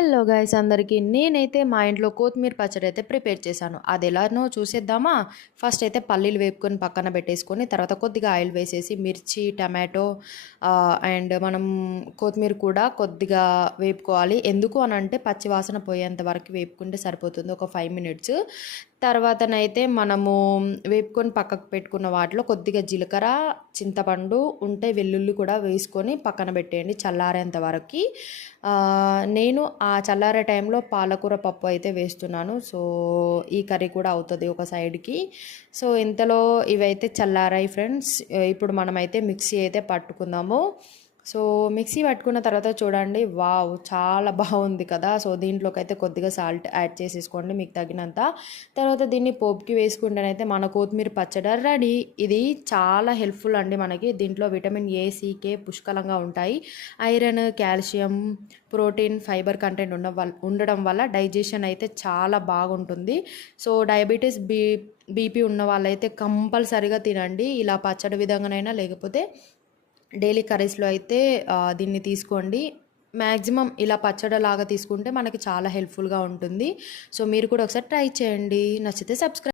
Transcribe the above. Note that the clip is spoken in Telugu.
హలో గైస్ అందరికీ నేనైతే మా ఇంట్లో కొత్తిమీర పచ్చడి అయితే ప్రిపేర్ చేశాను. అది ఎలానో చూసేద్దామా? ఫస్ట్ అయితే పల్లీలు వేపుకొని పక్కన పెట్టేసుకొని తర్వాత కొద్దిగా ఆయిల్ వేసేసి మిర్చి, టమాటో అండ్ మనం కొత్తిమీర కూడా కొద్దిగా వేపుకోవాలి. ఎందుకు అనంటే పచ్చి వాసన పోయేంత వరకు వేపుకుంటే సరిపోతుంది, ఒక 5 మినిట్స్. తర్వాతనైతే మనము వేపుకొని పక్కకు పెట్టుకున్న వాటిలో కొద్దిగా జీలకర్ర, చింతపండు ఉంటే వెల్లుల్లి కూడా వేసుకొని పక్కన పెట్టేయండి చల్లారేంత వరకు. నేను ఆ చల్లారే టైంలో పాలకూర పప్పు అయితే వేస్తున్నాను. సో ఈ కర్రీ కూడా అవుతుంది ఒక సైడ్కి. సో ఇంతలో ఇవైతే చల్లారాయి ఫ్రెండ్స్. ఇప్పుడు మనమైతే మిక్సీ అయితే పట్టుకుందాము. సో మిక్సీ పట్టుకున్న తర్వాత చూడండి, వావ్ చాలా బాగుంది కదా. సో దీంట్లోకి అయితే కొద్దిగా సాల్ట్ యాడ్ చేసేసుకోండి మీకు తగినంత. తర్వాత దీన్ని పోపుకి వేసుకుంటేనైతే మన కొత్తిమీర పచ్చడి రెడీ. ఇది చాలా హెల్ప్ఫుల్ అండి మనకి. దీంట్లో విటమిన్ ఏ, సి, కే పుష్కలంగా ఉంటాయి. Iron, calcium, protein, fibre content ఉండడం వల్ల డైజెషన్ అయితే చాలా బాగుంటుంది. సో డయాబెటీస్, బీపీ ఉన్న వాళ్ళైతే కంపల్సరీగా తినండి ఇలా పచ్చడి విధంగానైనా, లేకపోతే డైలీ కర్రీస్లో అయితే దీన్ని తీసుకోండి. మ్యాక్సిమం ఇలా పచ్చడిలాగా తీసుకుంటే మనకి చాలా హెల్ప్ఫుల్గా ఉంటుంది. సో మీరు కూడా ఒకసారి ట్రై చేయండి. నచ్చితే సబ్స్క్రైబ్.